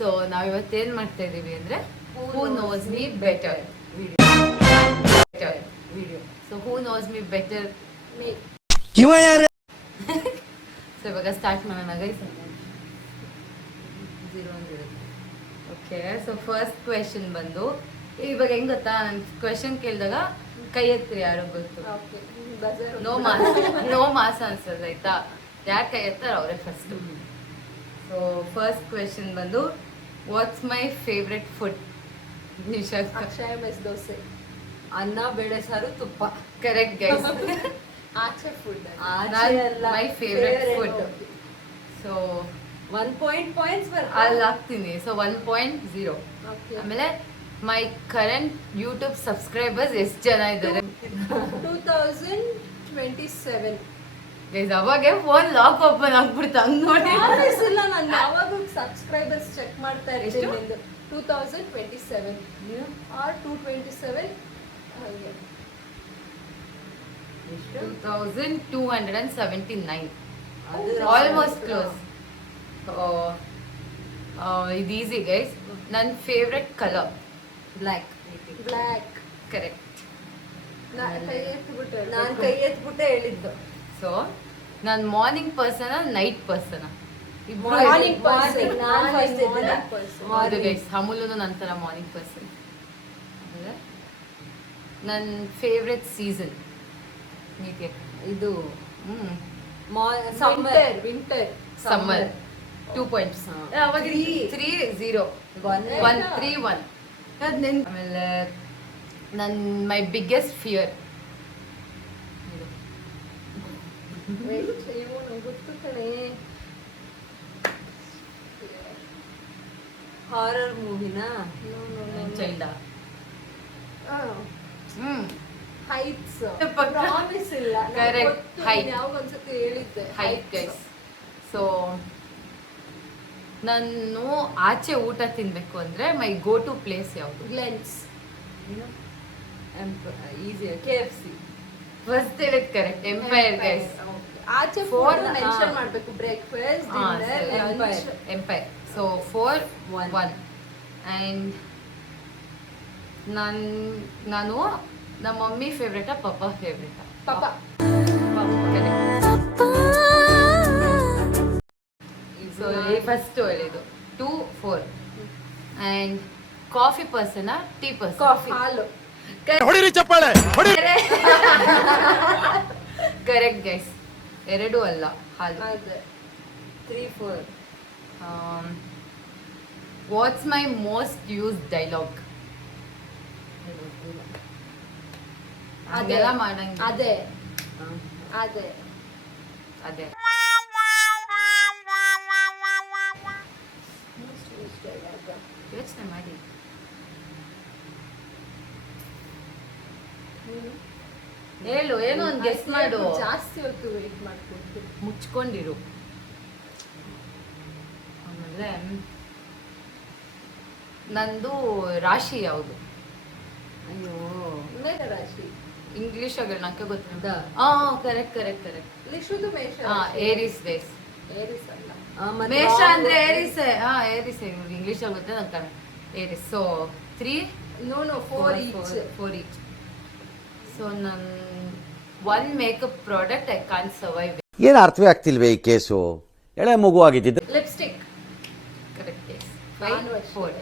So ನಾವಿವತ್ತೇನು ಮಾಡ್ತಾ ಇದ್ದೀವಿ ಅಂದರೆ who knows me better video. So who knows me better so ಇವಾಗ ಸ್ಟಾರ್ಟ್ ಮಾಡೋಣ guys. 0 okay. So first question ಬಂದು ಇವಾಗ ಹೆಂಗ್ ಗೊತ್ತಾ, ನಾನು ಕ್ವೆಶನ್ ಕೇಳಿದಾಗ ಕೈ ಎತ್ತಿರಿ ಯಾರು ಗೊತ್ತು, ನೋ ಮಾಸ್ ಆನ್ಸರ್ಸ್ ಆಯ್ತಾ, ಯಾರು ಕೈ ಎತ್ತಾರ ಅವರೇ ಫಸ್ಟ್. ಸೊ ಫಸ್ಟ್ ಕ್ವೆಶನ್ ಬಂದು what's my favourite food? Akshaya mess dosa, ಅನ್ನ ಬೇಳೆ ಸಾರು ತುಪ್ಪ. Correct guys. ಆಚೆ food my favourite food. So 1 points ಅಲ್ಲಿ ಹಾಕ್ತೀನಿ. ಸೊ 1.0. ಆಮೇಲೆ ಮೈ ಕರೆಂಟ್ ಯೂಟ್ಯೂಬ್ ಸಬ್ಸ್ಕ್ರೈಬರ್ಸ್ ಎಷ್ಟು ಜನ ಇದ್ದಾರೆ? 2027 ಗೈಸ್. ಅವಾಗೆ ಫೋನ್ ಲಾಕ್ ಓಪನ್ ಆಗ್ಬಿಡ್ತು ಹಂಗ್ ನೋಡಿ. ಇಲ್ಲ, ನಾನು ಯಾವಾಗ ಸಬ್ಸ್ಕ್ರೈಬರ್ಸ್ ಚೆಕ್ ಮಾಡ್ತಾ ಇರ್ತೀನಿ. 2027 ಆರ್ 227 ಹಾಗೆ 2279. Almost close. ಇದು ಈಸಿ ಗೈಸ್. ನನ್ನ ಫೇವ್ರೆಟ್ ಕಲರ್ ಬ್ಲ್ಯಾಕ್. ಕರೆಕ್ಟ್. ನಾನು ಕೈ ಎತ್ಬಿಟ್ಟೆ ಹೇಳಿದ್ದು. ಸೊ ನಾನು ಮಾರ್ನಿಂಗ್ ಪರ್ಸನ ನೈಟ್ ಪರ್ಸನ? ಹೌದು ಗೈಸ್, ಅಮೂಲ್ನು ನಂತರ ಮಾರ್ನಿಂಗ್ ಪರ್ಸನ್. ನನ್ನ ಫೇವ್ರೆಟ್ ಸೀಸನ್ ಇದು ಸಮ್ಮರ್. 2 points. 3-0 1-3-1. ಆಮೇಲೆ ಮೈ ಬಿಗ್ಗೆಸ್ಟ್ ಫಿಯರ್ ಹಾರರ್ ಮೂವಿನಾ? ಚೈಲ್ಡ. ಹೈಟ್ಸ್. ಪ್ರಾಮಿಸ್ ಇಲ್ಲ. ಕರೆಕ್ಟ್. ಹೈಟ್. ಯಾವಾಗೊಂದ್ಸತಿ ಹೇಳಿದ್ದೆ ಹೈಟ್ ಗೈಸ್. ಸೊ ನಾನು ಆಚೆ ಊಟ ತಿನ್ಬೇಕು ಅಂದ್ರೆ ಮೈ ಗೋ ಟು ಪ್ಲೇಸ್ ಯಾವುದು? ಗ್ಲೆನ್ಸ್. ಈಸಿ. KFC. ಫಸ್ಟ್ ಹೇಳಿದ್ ಕರೆಕ್ಟ್. Empire guys. ಆಚೆ 4 ಮೆನ್ಷನ್ ಮಾಡಬೇಕು. Breakfast, dinner, lunch. Empire. So 4-1. And ನಾನು ನಮ್ಮ ಮಮ್ಮಿ ಫೇವ್ರೇಟಾ ಪಪ್ಪ ಫೇವ್ರೇಟಾ? ಪಾಪ. ಸೊ ಫಸ್ಟ್ ಹೇಳಿದ್ದು 2-4. ಆ್ಯಂಡ್ ಕಾಫಿ ಪರ್ಸನಾ ಟೀ ಪರ್ಸನ್? ಕಾಫಿ. ಹಾಲು. Correct guys. 2 ಅಲ್ಲ, ಹಾಲು. 3-4. What's my most used dialogue? ಅದೆಲ್ಲ ಮಾಡಂಗಿಲ್ಲ. ಅದೇ ಯೋಚನೆ ಮಾಡಿ. ಹೇಳು, ಏನೋ ಒಂದು ಗೆಸ್ ಮಾಡು. ಜಾಸ್ತಿ ಹೊತ್ತು ವೇಟ್ ಮಾಡ್ಕೊಂಡು ಮುಚ್ಕೊಂಡಿರು. ಆಮೇಲೆ ನಂದು ರಾಶಿ ಯಾವುದು? ಅಯ್ಯೋ, ರಾಶಿ ಇಂಗ್ಲಿಷ್ ಆಗಿ ನಂಗೆ ಗೊತ್ತಿಲ್ಲ. ಕರೆಕ್ಟ್. ಲಿಶುದು ಮೇಷ. ಏರಿಸ್ ಗೈಸ್. ಏರಿಸ್ ಅಲ್ಲ, ಮೇಷ ಅಂದ್ರೆ ಏರಿಸ್. ಏರಿಸ್ ಇಂಗ್ಲಿಷ್ ಆಗುತ್ತೆ ನಂಗೆ. ಏರಿಸ್. So 4 each. ಸೊ ನನ್ನ 1 makeup product I can't survive. ಏನು ಅರ್ಥವೇ ಆಗ್ತಿಲ್ವೇ ಈ ಕೇಸು? ಎಳೆ ಮಗು ಆಗಿದ್ದು. ಲಿಪ್ಸ್ಟಿಕ್. Correct guys. 5-4.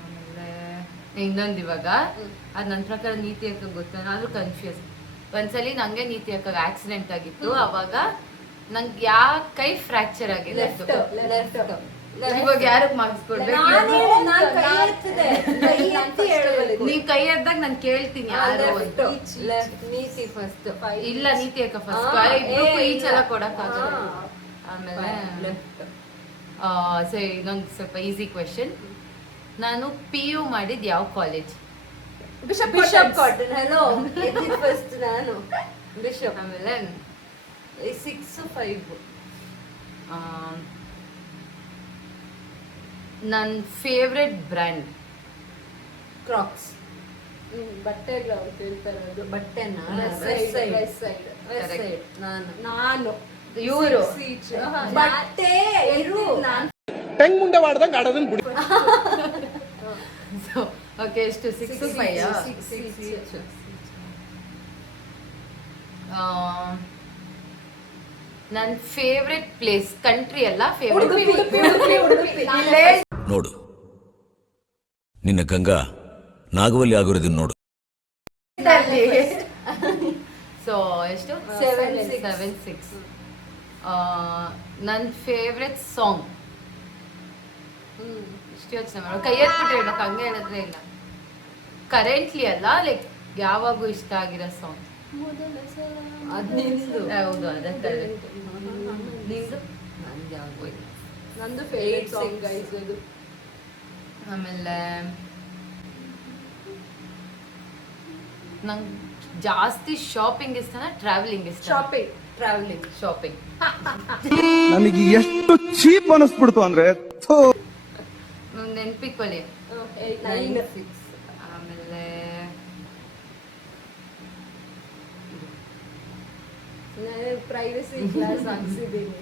ಆಮೇಲೆ ಇನ್ನೊಂದು ಇವಾಗ ಅದು ನನ್ನ ಪ್ರಕಾರ ನೀತಿ ಅಕ್ಕ ಗೊತ್ತ, ನಾನು ಕನ್ಫ್ಯೂಸ್. ಒಂದ್ಸಲಿ ನಂಗೆ ನೀತಿ ಅಕ್ಕ ಆಕ್ಸಿಡೆಂಟ್ ಆಗಿತ್ತು. ಅವಾಗ ನಂಗೆ ಕೈ ಫ್ರಾಕ್ಚರ್ ಆಗಿದೆ. ಇವಾಗ ಯಾರಿಗೆ ಮಾರ್ಕ್ಸ್ ಕೊಡ್ಬೇಕು? ನೀವ್ ಕೈ ಎದ್ದಾಗ ನಾನು ಕೇಳ್ತೀನಿ ಯಾರು ಅಂತ. ನೀತಿ ಫಸ್ಟ್. ಇಲ್ಲ, ನೀತಿ ಅಕ್ಕ ಫಸ್ಟ್. ಈಚ್ ಎಲ್ಲ ಕೊಡಕ್ಕಾಗಲ್ಲ. ಆಮೇಲೆ ಸೊ ಇನ್ನೊಂದು ಸ್ವಲ್ಪ ಈಸಿ ಕ್ವೆಶನ್. ನಾನು PU ಮಾಡಿದ್ ಯಾವ college? Bishop cotton. Hello, first ನಾನು ಬಿಷಪ್. ಆಮೇಲೆ 6-5. ನನ್ನ ಫೇವ್ರೆಟ್ ಬ್ರ್ಯಾಂಡ್? ಕ್ರಾಕ್ಸ್. ಬಟ್ಟೆಗಳು ಹೇಳ್ತಾರದು. ಬಟ್ಟೆನಾ? ನಾನು ಇವರು ಬಟ್ಟೆ. ಟೆಂಗ್ ಮುಂಡೆ ಮಾಡ್ದಂಗೆ ಆಡೋದನ್ನ ಬಿಡಿ. ಸೊ ಓಕೆ ಎಷ್ಟು 6 5 ನನ್ನ ಫೇವ್ರೆಟ್ ಪ್ಲೇಸ್ ಕಂಟ್ರಿ ಅಲ್ಲ ಫೇವ್ರೆಟ್ ನೋಡು ನಿನ್ನ ಗಂಗಾ ನಾಗವಲ್ಲಿ ಆಗಿರೋದನ್ನ ನೋಡು. ಸೊ ಎಷ್ಟು 7 6 ನನ್ನ ಫೇವ್ರೆಟ್ ಸಾಂಗ್ ಇಷ್ಟು ಯೋಚನೆ ಮಾಡೋ ಕೈ ಎತ್ಬಿಟ್ಟು ಹೇಳ್ಬೇಕು, ಹಂಗೆ ಹೇಳಿದ್ರೆ ಇಲ್ಲ. ಕರೆಂಟ್ಲಿ ಅಲ್ಲ, ಲೈಕ್ ಯಾವಾಗೂ ಇಷ್ಟ ಆಗಿರೋ ಸಾಂಗ್. ಹೌದು ಅದೇ ಕರೆಕ್ಟ್. ನಿಂದು ನಂದು ಯಾವ್ದು ಇಲ್ಲ. ನಂದು ಫೇವರೇಟ್ ಸಾಂಗ್ ಗೈಸ್ ಅದು. ಆಮೇಲೆ ನಂಗೆ ಜಾಸ್ತಿ ಶಾಪಿಂಗ್ ಇಷ್ಟನಾ ಟ್ರಾವೆಲಿಂಗ್ ಇಷ್ಟ? ಶಾಪಿಂಗ್. ಟ್ರಾವೆಲಿಂಗ್. ಶಾಪಿಂಗ್. ನನಗೆ ಎಷ್ಟು ಚೀಪ್ ಅನಿಸ್ಬಿಡ್ತು ಅಂದ್ರೆ ನೆನ್ಪಿಕೊಳ್ಳಿ. 9 ಆಮೇಲೆ ನಾನು ಪ್ರೈವಸಿ ಕ್ಲಾಸ್ ಅನ್ಸಿದ್ದೀನಿ.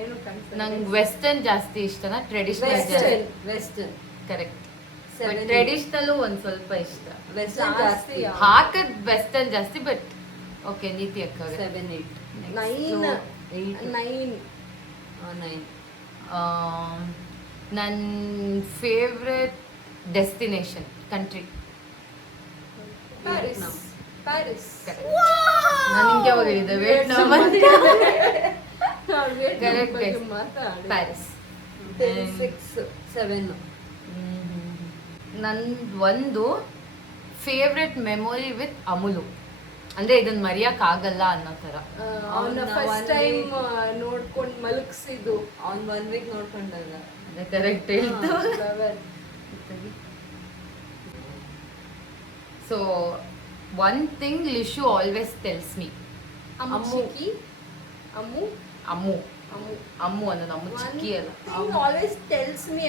ಏನು ಕನ್ಸ ನಂಗೆ ವೆಸ್ಟರ್ನ್ ಜಾಸ್ತಿ ಇಷ್ಟನಾ traditional? Western correct. Seven, traditional ಒಂದ್ ಸ್ವಲ್ಪ ಇಷ್ಟ. ವೆಸ್ಟರ್ನ್ ಜಾಸ್ತಿ. ಹಾಕದ್ ವೆಸ್ಟರ್ನ್ ಜಾಸ್ತಿ, ಬಟ್ ಓಕೆ ನೀತಿ ಅಕ್ಕ 7 8 9 9. ನನ್ನ favourite destination country Paris. Paris. ನಾನು ನಿಮ್ಗೆ ಯಾವಾಗ ಹೇಳಿದ್ದೆ ವಿಯೆಟ್ನಾಂ ಅಂತ? Correct guess. ಪ್ಯಾರಿಸ್. 6 7. ನನ್ ಒಂದು ಫೇವ್ರೆಟ್ ಮೆಮೊರಿ ವಿತ್ ಅಮುಲು, ಅಂದ್ರೆ ಇದನ್ನ ಮರೆಯಕ್ ಆಗಲ್ಲ ಅನ್ನೋ ತರ. ಅವನ ಫಸ್ಟ್ ಟೈಮ್ ನೋಡ್ಕೊಂಡ್ ಮಲಗಿಸಿದ್ದು. ಅವ್ನ್ 1 ವೀಕ್ ನೋಡ್ಕೊಂಡಾಗ ಅದೇ ಕರೆಕ್ಟ್ ಹೇಳ್ತು. So one thing Lishu always tells me. ಅಮ್ಮುಕಿ. ಅಮ್ಮು. ಅಮ್ಮು ಅಮ್ಮು. ಅಮ್ಮು ಅನ್ನೋದು ಅಮ್ಮು ಚಿಕ್ಕಿ ಅಲ್ಲ. Always tells me.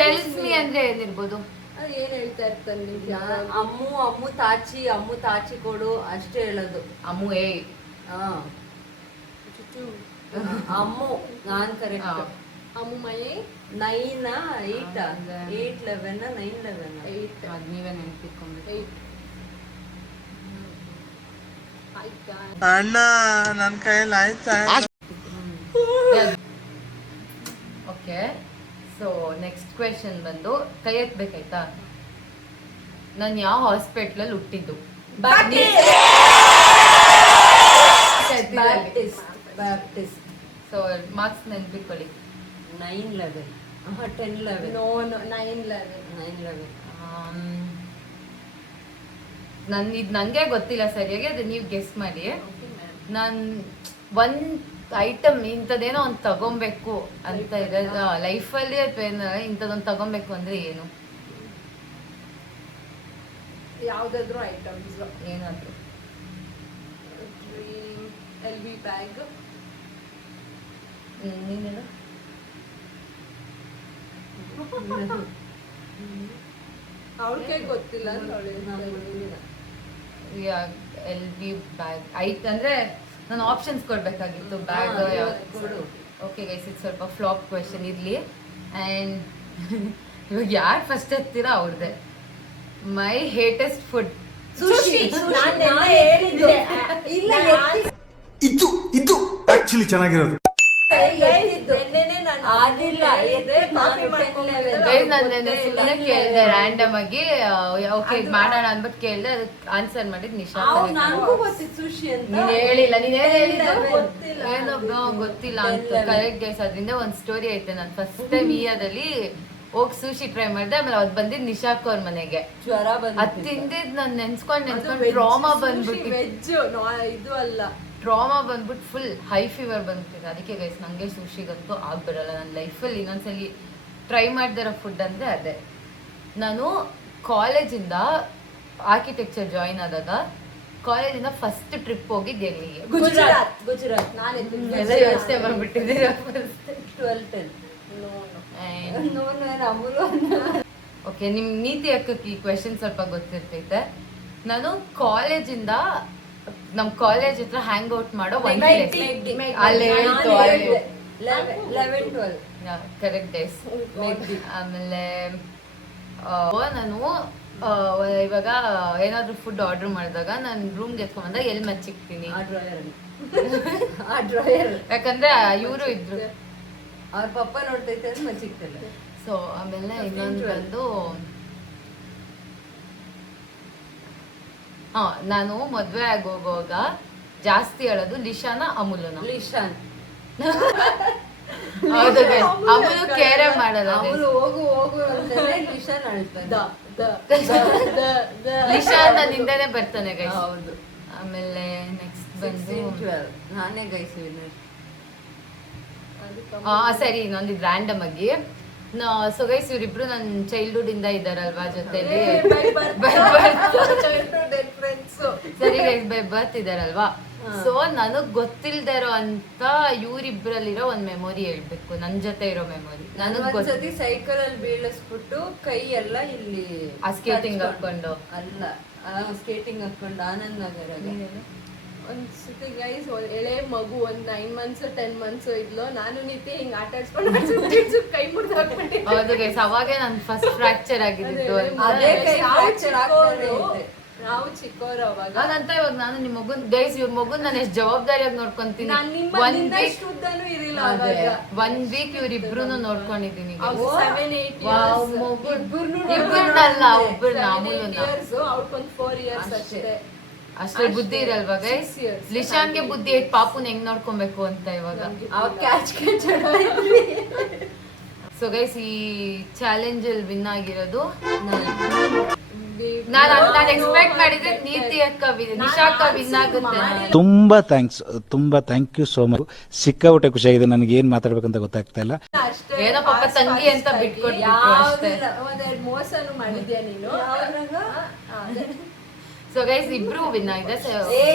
Tells me ಅಂದ್ರೆ ಏನಿರ್ಬೋದು? ಏನ್ ಹೇಳ್ತಾ ಇರ್ತಾನೆ ನಿಜ. ಅಮ್ಮು ತಾಚಿ ಕೊಡು ಅಷ್ಟೇ ಹೇಳೋದು. ಅಮ್ಮು ಏ ಹಾ ಅಮ್ಮು ನಾನ್ ಕರೆಕ್ಟ್. ಅಮ್ಮು ಮನೆ 9 8 8 11 9 11 8 ಅದ್ ನೀವೇ ನೆನ್ಪಿಟ್ಕೊಂಡ್ಬಿಟ್ಟು. 8 ಆಯ್ತಾ? ಅಣ್ಣ ನನ್ನ ಕೈಯಲ್ಲಿ ಆಯ್ತಾ? ಓಕೆ, ಸೊ ನೆಕ್ಸ್ಟ್ ಕ್ವೆಶನ್ ಬಂದು ಕೈ ಎತ್ಬೇಕಾಯ್ತಾ? ನಾನು ಯಾವ ಹಾಸ್ಪಿಟ್ಲಲ್ಲಿ ಹುಟ್ಟಿದ್ದು? ಬ್ಯಾಪ್ಟಿಸ್ಟ್. ಸೊ ಮಾರ್ಕ್ಸ್ ನೆನ್ಪಿಟ್ಕೊಳ್ಳಿ. 9 11 10 11 ನೋ 9 11. 9 11. ನಂಗೆ ಗೊತ್ತಿಲ್ಲ ಸರಿಯಾಗಿ, ಅದು ನೀವು ಗೆಸ್ ಮಾಡಿ. ನಾನು ಒಂದ್ ಐಟಮ್ ಇಂಥದ್ದೇನೋ ಒಂದು ತಗೊಬೇಕು ಅಂತ ಇರೋದು ಲೈಫಲ್ಲಿ, ಅಥವಾ ಇಂಥದ್ದೊಂದು ತಗೊಬೇಕು ಅಂದ್ರೆ ಏನು? ಯಾವ್ದಾದ್ರು ಐಟಮ್ಸ್. ಏನಾದ್ರು LV ಬ್ಯಾಗ್. ನೀನೇನು? ಅವಳಿಗೆ ಗೊತ್ತಿಲ್ಲ ಅಂತ LV ಬ್ಯಾಗ್ ಐಟ್ ಅಂದ್ರೆ ನಾನು ಆಪ್ಷನ್ಸ್ ಕೊಡ್ಬೇಕಾಗಿತ್ತು. ಬ್ಯಾಗ್ ಕೊಡು. ಓಕೆ ಗೈಸ್, ಇದು ಸ್ವಲ್ಪ ಫ್ಲಾಪ್ ಕ್ವೆಶನ್ ಇರ್ಲಿ. ಆ್ಯಂಡ್ ಇವಾಗ ಯಾರು ಫಸ್ಟ್ ಹತ್ತೀರಾ ಅವ್ರದ್ದೆ. ಮೈ ಹೇಟೆಸ್ಟ್ ಫುಡ್? ಸುಶಿ. ಇದು ಆಕ್ಚುಲಿ ಚೆನ್ನಾಗಿರೋದು. ಆಗಿಲ್ಲ ನಾನು ಸುಮ್ಮನೆ ಕೇಳಿದೆ ರ್ಯಾಂಡಮ್ ಆಗಿ. ಓಕೆ ಮಾಡೋಣ ಅಂದ್ಬಿಟ್ಟು ಕೇಳಿದೆ, ಅದಕ್ಕೆ ಆನ್ಸರ್ ಮಾಡಿದ್ ನಿಶಾ. ನನಗೂ ಗೊತ್ತಿತ್ತು ಸುಶಿ ಅಂತ. ನೀನ್ ಹೇಳಿಲ್ಲ, ನೀನೇನ್ ಹೇಳಿದ್ದು? ಗೊತ್ತಿಲ್ಲ. ಏನೋ ಗೊತ್ತಿಲ್ಲ ಅಂತ. ಕರೆಕ್ಟ್ ಗೈಸ್, ಅದರಿಂದ ಒಂದ್ ಸ್ಟೋರಿ ಐತೆ. ನಾನು ಫಸ್ಟ್ ಟೈಮ್ ಇಯರಲ್ಲಿ ಹೋಗಿ ಸುಶಿ ಟ್ರೈ ಮಾಡಿದೆ. ಆಮೇಲೆ ಅವ್ರು ಬಂದಿದ್ ನಿಶಾಕ್ ಅವ್ರ ಮನೆಗೆ. ಜ್ವರ ಅದ್ ತಿಂದಿದ್ ನಾನು ನೆನ್ಸ್ಕೊಂಡ್ ಟ್ರಾಮಾ ಬಂದ್ಬಿಟ್ಟು ವೆಜ್ ಇದು ಅಲ್ಲ. ಟ್ರಾಮಾ ಬಂದ್ಬಿಟ್ಟು ಫುಲ್ ಹೈ ಫೀವರ್ ಬಂದ್ಬಿಟ್ಟಿದೆ. ಅದಕ್ಕೆ ಗೈಸ್ ನಂಗೆ ಸುಶಿಗಂತೂ ಆಗ್ಬಿಡಲ್ಲ. ನನ್ನ ಲೈಫಲ್ಲಿ ಇನ್ನೊಂದ್ಸಲಿ ಟ್ರೈ ಮಾಡ್ದಿರೋ ಫುಡ್ ಅಂದರೆ ಅದೇ. ನಾನು ಕಾಲೇಜಿಂದ ಆರ್ಕಿಟೆಕ್ಚರ್ ಜಾಯಿನ್ ಆದಾಗ ಕಾಲೇಜಿಂದ ಫಸ್ಟ್ ಟ್ರಿಪ್ ಹೋಗಿದ್ದು ಎಲ್ಲಿಗೆ? ಗುಜರಾತ್. ಎಲ್ಲ ಯೋಚನೆ ಬಂದ್ಬಿಟ್ಟಿದ್ದೀರ. 12 ಓಕೆ, ನಿಮ್ ನೀತಿ ಅಕ್ಕಕ್ಕೆ ಈ ಕ್ವೆಶನ್ ಸ್ವಲ್ಪ ಗೊತ್ತಿರ್ತೈತೆ. ನಾನು ಕಾಲೇಜಿಂದ ನಮ್ ಕಾಲೇಜ್ ಹತ್ರ ಹ್ಯಾಂಗ್ ಔಟ್ ಮಾಡೋ ಒಂದ್ ಪ್ಲೇಸ್ ಅಲ್ಲಿ ಹೇಳ್ತು. 11 12 ಕರೆಕ್ಟ್ ಡೇಸ್. ಆಮೇಲೆ ನಾನು ಇವಾಗ ಏನಾದ್ರು ಫುಡ್ ಆರ್ಡರ್ ಮಾಡಿದಾಗ ನಾನು ರೂಮ್ಗೆ ಎತ್ಕೊಂಡ್ಬಂದಾಗ ಎಲ್ಲಿ ಮಚ್ಚಿಕ್ತೀನಿ, ಆ ಡ್ರಾಯರ್ ಆ ಡ್ರಾಯರ್ ಯಾಕಂದ್ರೆ ಇವರು ಇದ್ರು. ಅವ್ರ ಪಪ್ಪ ನೋಡ್ತೈತೆ ಅಂದ್ರೆ ಮಚ್ಚಿಕ್ತಲ್ಲ. ಸೊ ಆಮೇಲೆ ಇನ್ನೊಂದು ಬಂದು ನಾನು ಮದ್ವೆ ಆಗೋಗುವಾಗ ಜಾಸ್ತಿ ಹೇಳೋದು ಲಿಶಾನ ಅಮೂಲನ. ಲಿಶಾನ್ ಹೌದು guys. ಅಮೂಲು ಕೇರೆ ಮಾಡಲ್ಲ guys. ಅವಳು ಹೋಗು ಹೋಗು ಅಂತಾನೆ ಲಿಶಾನ್ ಅಳ್ತಾನೆ. ಲಿಶಾನ್ ನನ್ನ ಹಿಂದೆನೆ ಬರ್ತಾನೆ ಗೈಸ್. ಹೌದು. ಆಮೇಲೆ ನೆಕ್ಸ್ಟ್ ಬಂದು 16, ನಾನೇ ಗೈಸ್ ವಿನ್ನರ್. ಸರಿ ಇನ್ನೊಂದು ರ್ಯಾಂಡಮ್ ಆಗಿ ಸೊ ಗೈಸ್ ಇವರಿಬ್ರು ನನ್ನ ಚೈಲ್ಡ್ಹುಡ್ ಇಂದ ಇದಾರಲ್ವಾ ಜೊತೆಲಿ. ಸರಿ ಗೈಸ್ ಬೈ ಬರ್ತ್ ಇದಾರಲ್ವಾ. ಸೊ ನನಗ್ ಗೊತ್ತಿಲ್ದೇ ಇರೋ ಅಂತ ಇವ್ರಿಬ್ರಲ್ಲಿರೋ ಒಂದ್ ಮೆಮೊರಿ ಹೇಳ್ಬೇಕು, ನನ್ ಜೊತೆ ಇರೋ ಮೆಮೊರಿ. ನನಗ್ ಒಂದ್ಸತಿ ಸೈಕಲ್ ಅಲ್ಲಿ ಬೀಳಿಸ್ಬಿಟ್ಟು ಕೈ ಎಲ್ಲ ಇಲ್ಲಿ ಆ ಸ್ಕೇಟಿಂಗ್ ಹಾಕೊಂಡು ಅಲ್ಲ ಸ್ಕೇಟಿಂಗ್ ಹಾಕೊಂಡು ಆನಂದ್ ನಗರ ಒಂದ್ಸತಿ ಗೈಸ್ ಎಳೆ ಮಗು ಒಂದ್ 9 months 10 months ಇದ್ಲು. ನಾನು ನೀತಿ ಹಿಂಗ್ ಆಟ ಆಡ್ಸ್ಕೊಂಡು ಕೈ ಮುರಿದು ಹಾಕ್ಬಿಟ್ಟೆ. ಹೌದು ಗೈಸ್ ಅವಾಗೆ ನನ್ ಫಸ್ಟ್ ಫ್ರಾಕ್ಚರ್ ಆಗಿದ್ದು. ಅದೇ ಕೈ fracture ಆಗ್ತಾನೆ ಇರುತ್ತೆ. ನಾವು ಚಿಕ್ಕವರು ಅವಾಗ. ಹಾಗಂತ ಇವಾಗ ನಾನು ನಿಮ್ ಮಗುನ್ ಗೈಸ್ ಇವ್ರ ಮಗುನ್ ನಾನು ಎಷ್ಟು ಜವಾಬ್ದಾರಿಯಾಗಿ ನೋಡ್ಕೊಂತೀನಿ. ನಾನ್ ನಿಮ್ಮಷ್ಟು ಉದ್ದನೂ ಇರಿಲ್ಲ ಅವಾಗ. 1 week ಇವ್ರಿಬ್ರುನು ನೋಡ್ಕೊಂಡಿದೀನಿ. 7-8 years. ಇಬ್ಬರನ್ನಲ್ಲ ಒಬ್ಬರನ್ನ ಅಮೂಲನ. ಅವ್ಕೊಂದ್ 4 years ಅಷ್ಟೇ. ಅಷ್ಟೇ ಬುದ್ಧಿ ಇರಲ್ವಾ ಗೈಸ್. 6 years. ಲಿಶಾನ್ಗೆ ಬುದ್ಧಿ ಐತ್ ಪಾಪುನ್ ಹೆಂಗ್ ನೋಡ್ಕೊಬೇಕು ಅಂತ ಇವಾಗ. ಅವಾಗ ಕ್ಯಾಚ್ ಸೊ ಗೈಸ್ ಈ ಚಾಲೆಂಜ್ ಅಲ್ಲಿ ವಿನ್ ಆಗಿರೋದು Baby. ನಾನು ಎಕ್ಸ್ಪೆಕ್ಟ್ ಮಾಡಿದ್ರೆ ನೀತಿ ಅಕ್ಕ ನಿಶಾ ಅಕ್ಕ ವಿನ್ ಆಗುತ್ತೆ. ತುಂಬಾ ಥ್ಯಾಂಕ್ ಯು ಸೋ ಮಚ್. ಸಿಕ್ಕಾಪಟ್ಟೆ ಖುಷಿಯಾಗಿದೆ. ನನಗೆ ಏನ್ ಮಾತಾಡ್ಬೇಕಂತ ಗೊತ್ತಾಗ್ತಾ ಇಲ್ಲ. ಅಷ್ಟೇ. ಏನೋ ಪಾಪ ತಂಗಿ ಅಂತ ಬಿಟ್ಕೊಟ್ಬಿಟ್ರು ಅಷ್ಟೇ. ಒಂದೆರಡು ಮೋಸನು ಮಾಡಿದ್ಯಾ ನೀನು. ಸೊ ಗೈಸ್ ಇಬ್ರು ವಿನ್ ಆಗಿದೆ.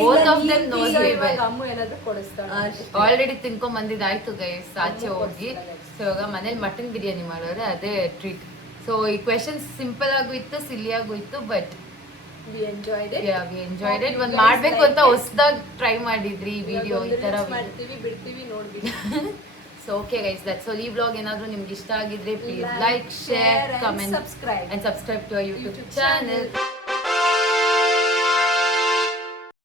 Both of them knows me well. ಅಮ್ಮ ಏನಾದ್ರು ಕೊಡಿಸ್ತಾಳೆ. ಆಲ್ರೆಡಿ ತಿನ್ಕೊಂಡ್ ಬಂದಿದ್ದಾಯ್ತು ಗೈಸ್ ಆಚೆ ಹೋಗಿ. ಸೊ ಇವಾಗ ಮನೇಲಿ ಮಟನ್ ಬಿರಿಯಾನಿ ಮಾಡೋರೆ ಅದೇ ಟ್ರೀಟ್. ಸೊ ಈ ಕ್ವೆಶನ್ ಸಿಂಪಲ್ ಆಗು ಇತ್ತು, ಸಿಲ್ಲಿ ಆಗು ಇತ್ತು, but We enjoyed it. We enjoyed it. ಒಂದ್ ಮಾಡ್ಬೇಕು ಅಂತ ಹೊಸದಾಗಿ ಟ್ರೈ ಮಾಡಿದ್ರಿ ಈ ವಿಡಿಯೋ ಈ ತರ. ಮಾಡ್ತೀವಿ ಬಿಡ್ತೀವಿ ನೋಡ್ಬಿಡಿ. So okay guys that's all. ಈ ವ್ಲಾಗ್ ಏನಾದ್ರು ನಿಮ್ಗೆ ಇಷ್ಟ ಆಗಿದ್ರೆ please like, share, comment subscribe. and subscribe to our YouTube channel.